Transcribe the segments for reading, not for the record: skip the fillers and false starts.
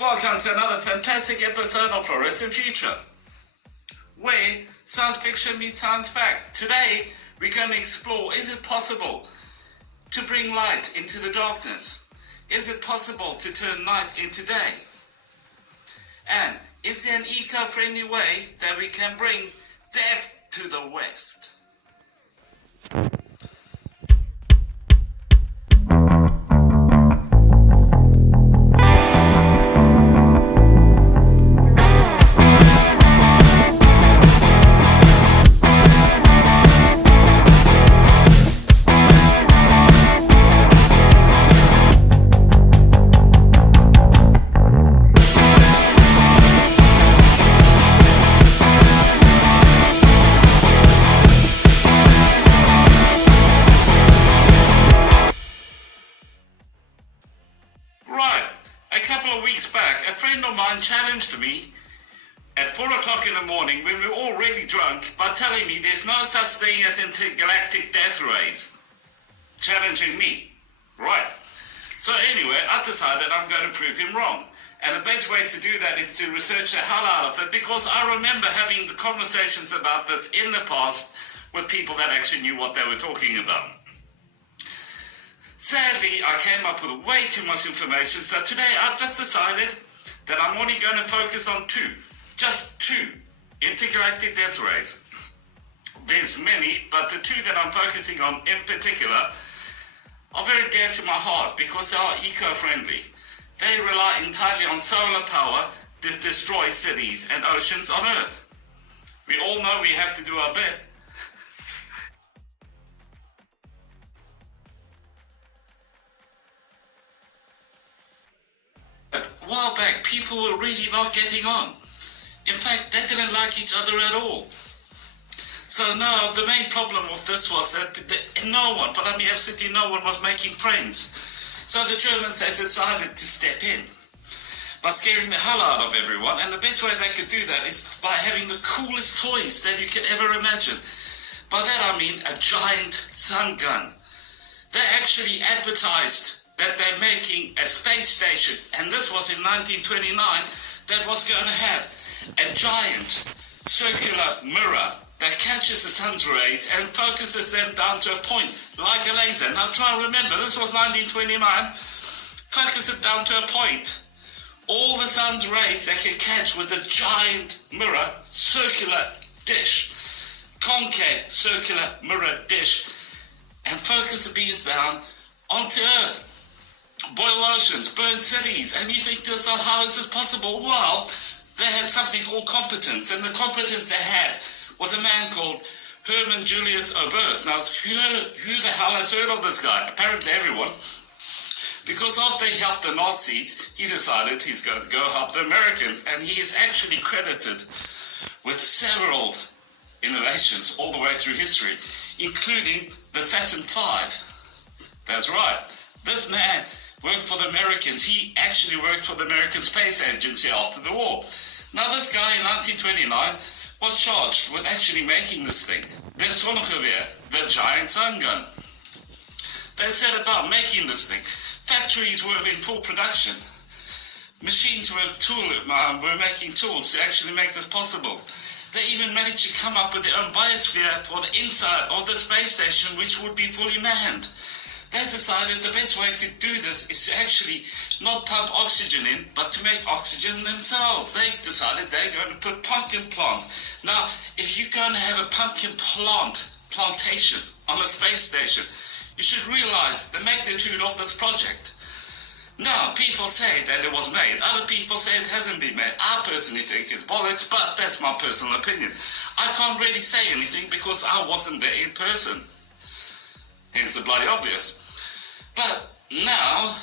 Welcome to another fantastic episode of Fluorescent Future, where science fiction meets science fact. Today, we're going to explore, is it possible to bring light into the darkness? Is it possible to turn night into day? And is there an eco-friendly way that we can bring death to the West? Back, a friend of mine challenged me at 4 o'clock in the morning when we were all really drunk by telling me there's no such thing as intergalactic death rays. Challenging me. Right. So anyway, I decided I'm going to prove him wrong. And the best way to do that is to research the hell out of it, because I remember having the conversations about this in the past with people that actually knew what they were talking about. Sadly, I came up with way too much information, so today I've just decided that I'm only going to focus on just two intergalactic death rays. There's many, but the two that I'm focusing on in particular are very dear to my heart because they are eco-friendly. They rely entirely on solar power to destroy cities and oceans on Earth. We all know we have to do our bit. A while back, people were really not getting on. In fact, they didn't like each other at all. So now the main problem of this was that no one, but I mean absolutely no one, was making friends. So the Germans, they decided to step in by scaring the hell out of everyone, and the best way they could do that is by having the coolest toys that you could ever imagine. By that I mean a giant sun gun. They actually advertised that they're making a space station, and this was in 1929, that was going to have a giant circular mirror that catches the sun's rays and focuses them down to a point like a laser. Now try and remember, this was 1929. Focus it down to a point. All the sun's rays they can catch with a giant mirror, circular dish, concave circular mirror dish, and focus the beams down onto Earth. Boil oceans, burn cities, and you think to yourself, how is this possible? Well, they had something called competence, and the competence they had was a man called Hermann Julius Oberth. Now, who the hell has heard of this guy? Apparently everyone. Because after he helped the Nazis, he decided he's going to go help the Americans, and he is actually credited with several innovations all the way through history, including the Saturn V. That's right. This man worked for the Americans. He actually worked for the American Space Agency after the war. Now this guy in 1929 was charged with actually making this thing, the Zonnegeweer, the giant sun gun. They set about making this thing. Factories were in full production. Machines were making tools to actually make this possible. They even managed to come up with their own biosphere for the inside of the space station, which would be fully manned. They decided the best way to do this is to actually not pump oxygen in, but to make oxygen themselves. They decided they're going to put pumpkin plants. Now, if you're going to have a pumpkin plantation on a space station, you should realize the magnitude of this project. Now, people say that it was made. Other people say it hasn't been made. I personally think it's bollocks, but that's my personal opinion. I can't really say anything because I wasn't there in person. Hence the bloody obvious. But now,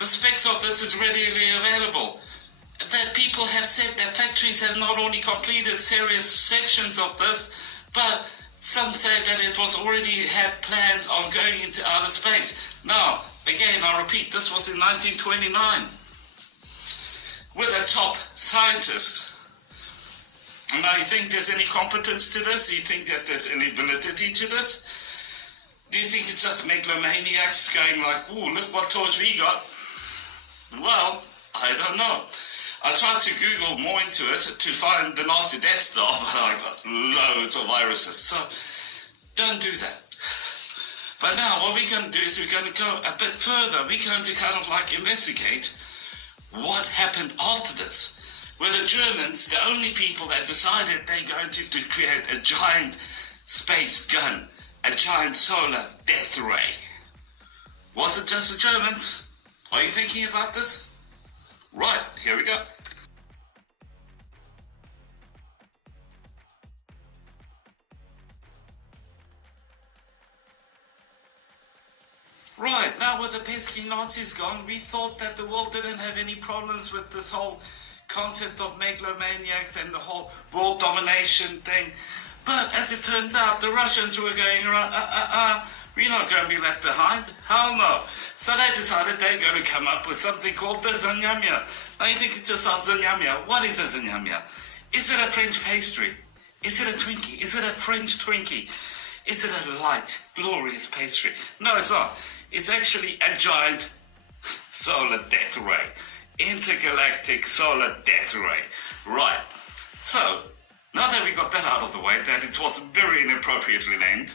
the specs of this is readily available. That people have said that factories have not only completed serious sections of this, but some say that it was already had plans on going into outer space. Now, again, I repeat, this was in 1929. With a top scientist. And now you think there's any competence to this? Do you think that there's any validity to this? Do you think it's just megalomaniacs going like, ooh, look what torch we got? Well, I don't know. I tried to Google more into it to find the Nazi Death Star, but I got loads of viruses. So don't do that. But now what we're going to do is we're going to go a bit further. We're going to kind of like investigate what happened after this. Were the Germans the only people that decided they're going to create a giant space gun, a giant solar death ray? Was it just the Germans? Are you thinking about this? Right, here we go. Right, now with the pesky Nazis gone, we thought that the world didn't have any problems with this whole concept of megalomaniacs and the whole world domination thing. But as it turns out, the Russians were going around, we're not going to be left behind. Hell no. So they decided they're going to come up with something called the zanyamia. Now you think it's just a zanyamia. What is a zanyamia? Is it a French pastry? Is it a Twinkie? Is it a French Twinkie? Is it a light, glorious pastry? No, it's not. It's actually a giant solar death ray. Intergalactic solar death ray. Right. So, now that we got that out of the way, that it was very inappropriately named,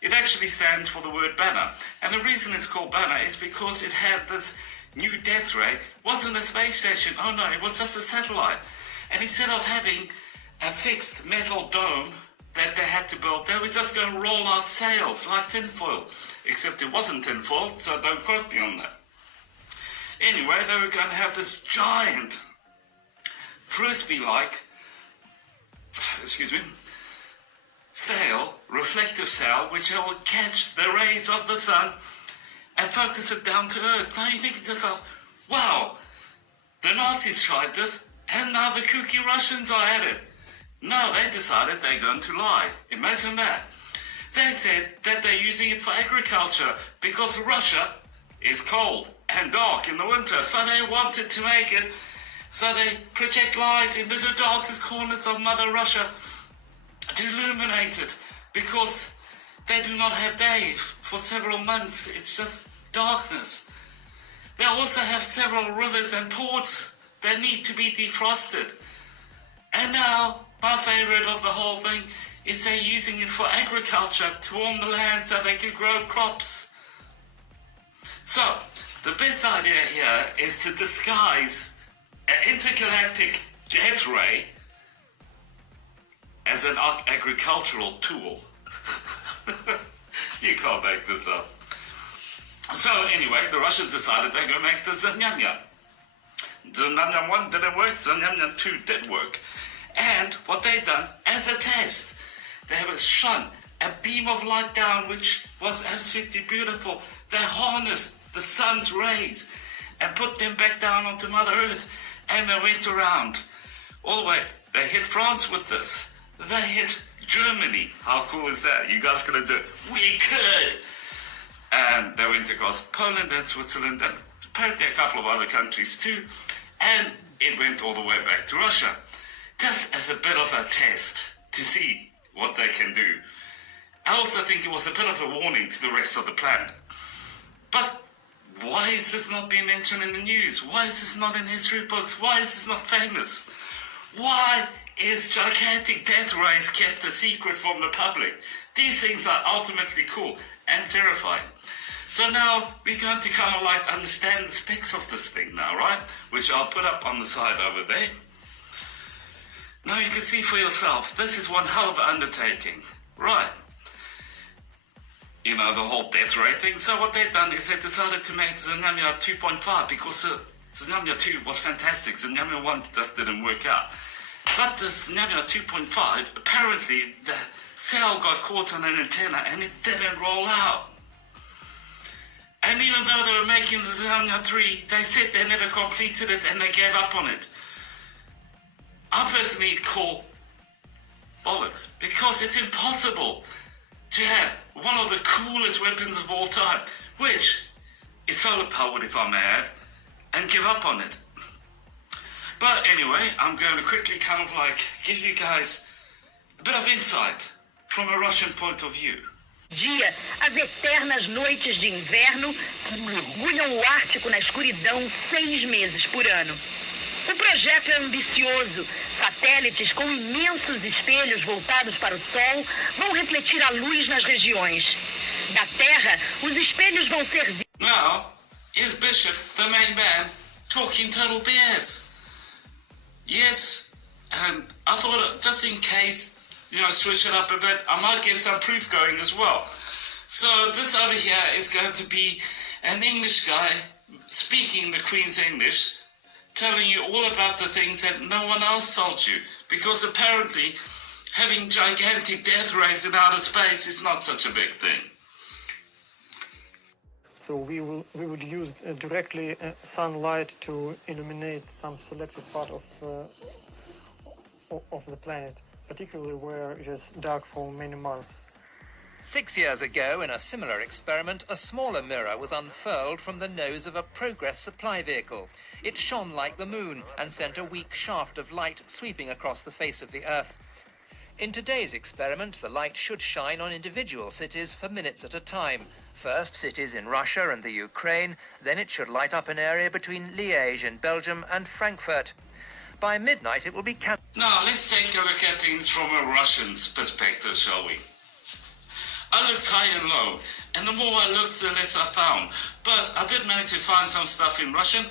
it actually stands for the word banner. And the reason it's called banner is because it had this new death ray. It wasn't a space station. Oh no, it was just a satellite. And instead of having a fixed metal dome that they had to build, they were just going to roll out sails like tinfoil. Except it wasn't tinfoil, so don't quote me on that. Anyway, they were going to have this giant frisbee-like, sail, reflective sail, which will catch the rays of the sun and focus it down to Earth. Now you think to yourself, wow, the Nazis tried this, and now the kooky Russians are at it. No, they decided they're going to lie. Imagine that. They said that they're using it for agriculture because Russia is cold and dark in the winter, so they wanted to make it so they project light into the darkest corners of Mother Russia to illuminate it, because they do not have day for several months. It's just darkness. They also have several rivers and ports that need to be defrosted. And now, my favorite of the whole thing is they're using it for agriculture to warm the land so they can grow crops. So, the best idea here is to disguise an intergalactic death ray as an agricultural tool. You can't make this up. So anyway, the Russians decided they're going to make the Zanyamya. Zanyamya 1 didn't work, Zanyamya 2 did work. And what they done, as a test, they have shone a beam of light down, which was absolutely beautiful. They harnessed the sun's rays and put them back down onto Mother Earth, and they went around. All the way, they hit France with this. They hit Germany. How cool is that? You guys gonna do it? We could! And they went across Poland and Switzerland and apparently a couple of other countries too. And it went all the way back to Russia. Just as a bit of a test to see what they can do. I also think it was a bit of a warning to the rest of the planet. But why is this not being mentioned in the news? Why is this not in history books? Why is this not famous? Why is gigantic death rays kept a secret from the public? These things are ultimately cool and terrifying. So now we're going to kind of like understand the specs of this thing now, right? Which I'll put up on the side over there. Now you can see for yourself, this is one hell of an undertaking. Right. You know, the whole death ray thing. So what they've done is they decided to make Zanyamya 2.5 because Zanyamya 2 was fantastic. Zanyamya 1 just didn't work out. But the Zanyamya 2.5, apparently the cell got caught on an antenna and it didn't roll out. And even though they were making the Zanyamya 3, they said they never completed it and they gave up on it. I personally call bollocks, because it's impossible to have one of the coolest weapons of all time, which is solar powered, if I may add, and give up on it. But anyway, I'm going to quickly kind of like give you guys a bit of insight from a Russian point of view. Dia, as eternas noites de inverno que mergulham o Ártico na escuridão 6 meses por ano. O projeto é ambicioso. Satélites com imensos espelhos voltados para o Sol vão refletir a luz nas regiões. Da Terra, os espelhos vão servir... Now, is Bishop, the main man, talking total BS? Yes, and I thought just in case, switch it up a bit, I might get some proof going as well. So this over here is going to be an English guy speaking the Queen's English, telling you all about the things that no one else told you. Because apparently having gigantic death rays in outer space is not such a big thing. So we would use directly sunlight to illuminate some selected part of the planet, particularly where it is dark for many months. 6 years ago, in a similar experiment, a smaller mirror was unfurled from the nose of a Progress supply vehicle. It shone like the moon and sent a weak shaft of light sweeping across the face of the Earth. In today's experiment, the light should shine on individual cities for minutes at a time. First, cities in Russia and the Ukraine, then it should light up an area between Liège in Belgium and Frankfurt. By midnight, it will be... Now, let's take a look at things from a Russian's perspective, shall we? I looked high and low, and the more I looked, the less I found. But I did manage to find some stuff in Russian.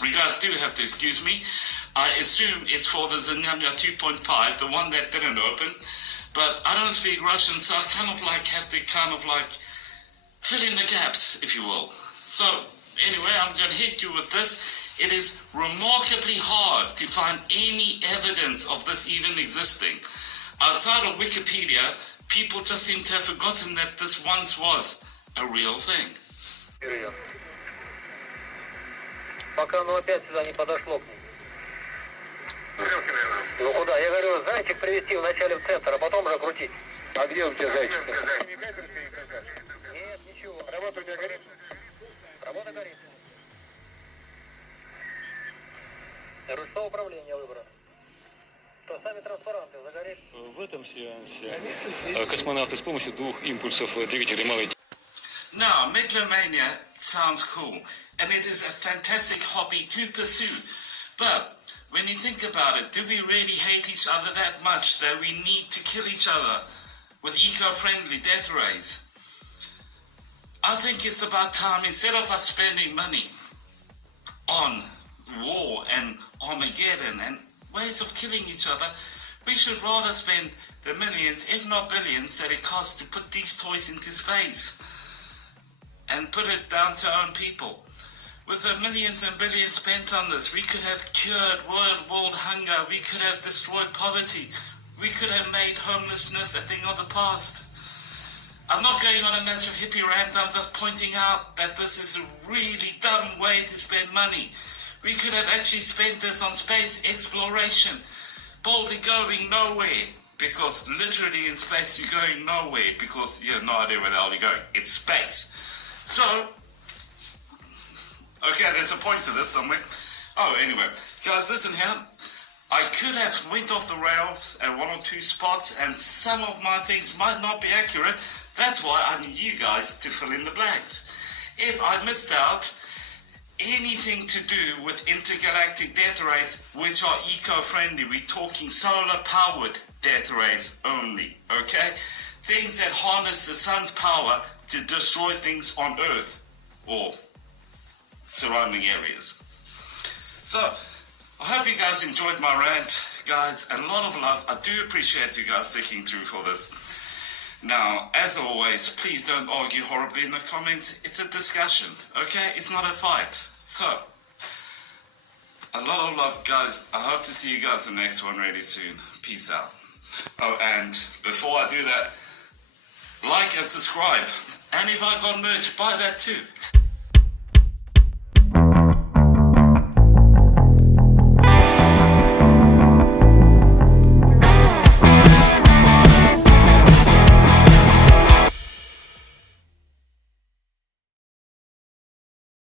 You guys do have to excuse me. I assume it's for the Zanyamya 2.5, the one that didn't open. But I don't speak Russian, so I have to fill in the gaps, if you will. So, anyway, I'm going to hit you with this. It is remarkably hard to find any evidence of this even existing. Outside of Wikipedia, people just seem to have forgotten that this once was a real thing. Пока оно опять сюда не подошло к ним. Ну куда? Я говорю, зайчик привезти вначале в центр, а потом уже крутить. А где у тебя зайчик? Нет, ничего. Работа у тебя горит? Работа горит. Ручное управление выбрано. Что, сами транспаранты загорели? В этом сеансе космонавты с помощью двух импульсов двигателя малой... Now, megalomania sounds cool, and it is a fantastic hobby to pursue. But when you think about it, do we really hate each other that much that we need to kill each other with eco-friendly death rays? I think it's about time, instead of us spending money on war and Armageddon and ways of killing each other, we should rather spend the millions, if not billions, that it costs to put these toys into space and put it down to our own people. With the millions and billions spent on this, we could have cured world hunger, we could have destroyed poverty, we could have made homelessness a thing of the past. I'm not going on a massive hippie rant, I'm just pointing out that this is a really dumb way to spend money. We could have actually spent this on space exploration, boldly going nowhere, because literally in space you're going nowhere, because you have no idea where the hell you're going. It's space. So, okay, there's a point to this somewhere. Oh, anyway, guys, listen here. I could have went off the rails at one or two spots, and some of my things might not be accurate. That's why I need you guys to fill in the blanks. If I missed out anything to do with intergalactic death rays, which are eco-friendly, we're talking solar-powered death rays only, okay? Things that harness the sun's power to destroy things on Earth or surrounding areas. So, I hope you guys enjoyed my rant, guys. A lot of love. I do appreciate you guys sticking through for this. Now, as always, please don't argue horribly in the comments. It's a discussion, okay? It's not a fight. So, a lot of love, guys. I hope to see you guys in the next one really soon. Peace out. Oh, and before I do that, like and subscribe. And if I got merch, buy that too.